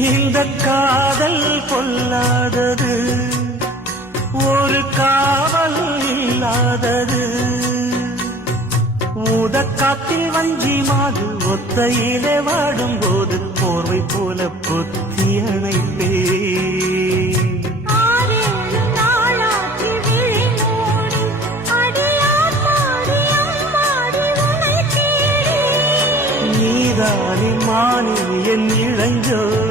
இந்த காதல் பொல்லாதது, ஒரு காவல் இல்லாதது. ஊதக்காத்தில் வஞ்சி மாது ஒத்தையிலே வாடும் போது போர்வை போல பொத்தி அணைப்பே. நீதானே மானே என் இளைஞர்